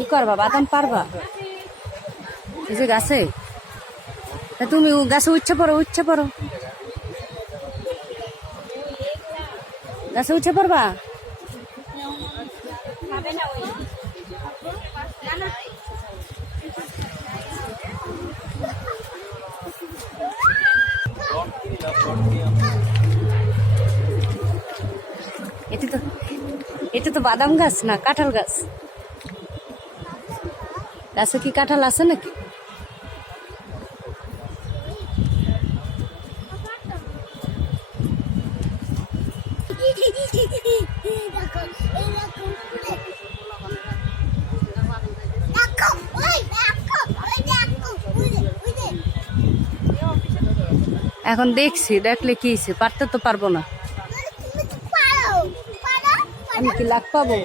কি করবা, বাদাম পারবা? এই যে গাছে, তুমি গাছে উঠছে পড়ো, উঠছে পড়ো, গাছে উঠছে পড়বা। এটা তো বাদাম গাছ না, কাঁঠাল গাছ। গাছে কি কাঁঠাল আছে নাকি? এখন দেখছি, দেখলে কি হয়েছে, পারতে তো পারবো না। আমি কি লাগ পাবো?